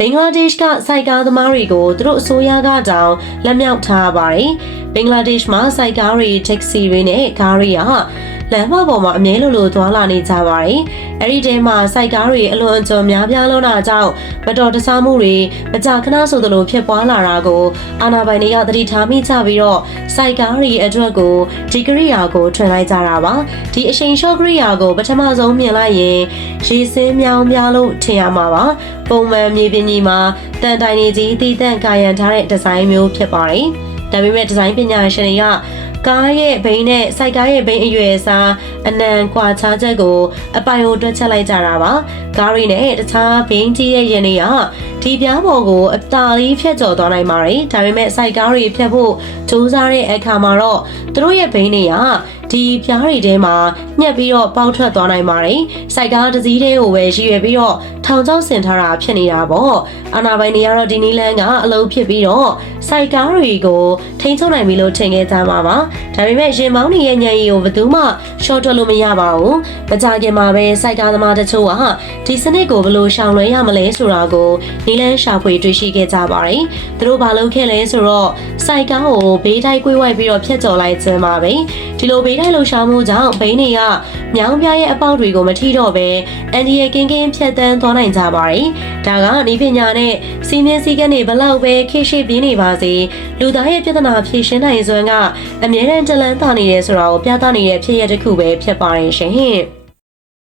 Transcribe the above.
ဘင်္ဂလားဒေ့ရှ်ကစိုက်ကားသမားတွေကိုသူတို့အစိုးရကတောင်လက်မြောက်ထားပါတယ်။ဘင်္ဂလားဒေ့ရှ်မှာစိုက်ကားတွေတက္ကစီတွေနဲ့ကားတွေက လမ်းမပေါ်မှာအမြဲလိုလိုသွားလာနေကြပါတယ်။အဲ့ဒီတဲမှာစိုက်ကားတွေအလွန်အကျွံများပြားလွန်းတာကြောင့်မတော်တဆမှုတွေမကြာခဏဆိုသလိုဖြစ်ပွားလာတာကိုအာဏာပိုင်တွေကသတိထားမိကြပြီးတော့စိုက်ကားတွေအတွက်ကိုဒီကရိယာကိုထွင်လိုက်ကြတာပါ။ဒီအရှိန်လျှော့ကရိယာကိုပထမဆုံးမြင်လိုက်ရင်ရေစင်းမြောင်းများလို့ထင်ရမှာပါ။ပုံမှန်မြေပြင်ကြီးမှာတန်တိုင်နေကြီးတည်တံ့ကာရန်ထားတဲ့ဒီဇိုင်းမျိုးဖြစ်ပါတယ်။ဒါပေမဲ့ဒီဇိုင်းပညာရှင်တွေက ကားရဲ့ဘိန်းနဲ့စိုက်ကားရဲ့ဘိန်းအရွယ်အစားအနံကွာခြားချက်ကို အပိုင်ကိုတွက်ချက်လိုက်ကြတာပါကားရီနဲ့တခြားဘိန်းကြီးရဲ့ရင်တွေကဒီပြားပေါ်ကိုအတာလေးဖြတ်ကျော်သွားနိုင်ပါတယ်ဒါပေမဲ့စိုက်ကားရီဖြတ်ဖို့စူးစမ်းတဲ့အခါမှာတော့သူတို့ရဲ့ဘိန်းတွေကဒီပြားရီထဲမှာညှက်ပြီးတော့ပေါက်ထွက်သွားနိုင်ပါတယ်စိုက်ကားတစ်စီးသေးကိုပဲရည်ရွယ်ပြီးတော့ထောင်ချောက်ဆင်ထားတာဖြစ်နေတာပေါ့အာနာပိုင်တွေကတော့ဒီနီလန်ကအလုပ်ဖြစ်ပြီးတော့စိုက်ကားတွေကိုထိန်းချုပ်နိုင်ပြီလို့ထင်ခဲ့ကြမှာပါဒါပေမဲ့ရင်မောင်းနေရဲ့ညံရီကိုဘယ်သူမှရှော့ထွက်လို့မရပါဘူးမကြခင်မှာပဲစိုက်ကားသမားတချို့ကဒီစနစ်ကိုဘယ်လိုရှောင်လွှဲရမလဲဆိုတာကိုနီလန်ရှာဖွေတွေ့ရှိခဲ့ကြပါတယ်သူတို့ဘာလုပ်ခဲ့လဲဆိုတော့စိုက်ကားကိုဘေးတိုက်ကွေးဝိုက်ပြီးတော့ဖျက်ကျော်လိုက်ခြင်းပါပဲဒီလိုဘေးတိုက်လှူရှာမှုကြောင့်ဘိန်းတွေကမြောင်းပြားရဲ့အပေါက်တွေကိုမထိတော့ပဲအန်ဒီရဲ့ကင်းကင်းဖြတ်တန်းသွားနိုင်ကြပါတယ်ဒါကနီးပညာနဲ့စီမင်းစည်းကမ်းတွေဘလောက်ပဲခေရှိပြင်းနေပါစေလူသားရဲ့ပြဿနာဖြေရှင်းနိုင်စွမ်းကအမြဲတမ်းတလန်းတာနေတယ်ဆိုတာကိုပြသနေတဲ့ဖြစ်ရတစ်ခုပဲဖြစ်ပါတယ်ရှင်